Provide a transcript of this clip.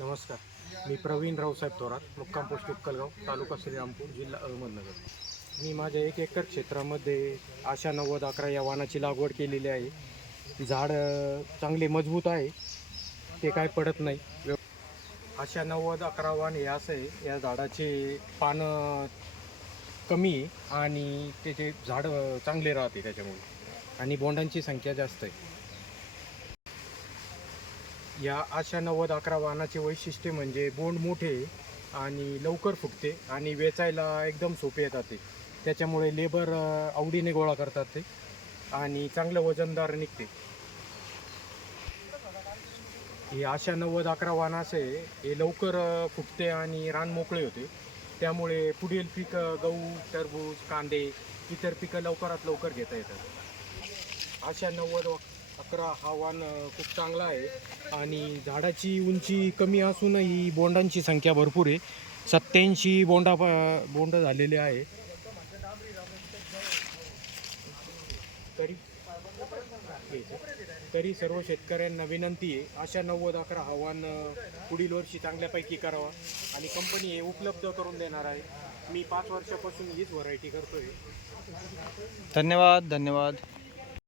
नमस्कार. मी प्रवीण रावसाहेब थोरात, मुक्काम पोस्ट उक्कलगाव, तालुका श्रीरामपूर, जिल्हा अहमदनगर. मी माझ्या 1 एकर क्षेत्रामध्ये आशा 9011 या वाणाची लागवड केलेली आहे. झाड चांगले मजबूत आहे, ते काय पडत नाही. आशा 9011 वाण हे असं आहे, या झाडाचे पानं कमी आहे आणि त्याचे झाड चांगले राहते त्याच्यामुळे, आणि बोंडांची संख्या जास्त आहे. या आशा 9011 वाहनाचे वैशिष्ट्य म्हणजे बोंड मोठे आणि लवकर फुटते आणि वेचायला एकदम सोपे येतात ते. त्याच्यामुळे लेबर आवडीने गोळा करतात ते आणि चांगलं वजनदार निघते. ही आशा 9011 वाहन असे हे लवकर फुटते आणि रान मोकळे होते. त्यामुळे पुढील पीक गहू, टरबूज, कांदे इतर पिकं लवकरात लवकर घेता येतात. आशा 9011 हा वाण खूप चांगला आहे आणि झाडाची उंची कमी असूनही बोंडांची संख्या भरपूर आहे. 87 बोंड झालेले आहे. तरी तरी सर्व शेतकऱ्यांना विनंती आहे, आशा 9011 हा वाण पुढील वर्षी चांगल्यापैकी करावा आणि कंपनी हे उपलब्ध करून देणार आहे. मी 5 वर्षापासून हीच व्हरायटी करतोय. धन्यवाद.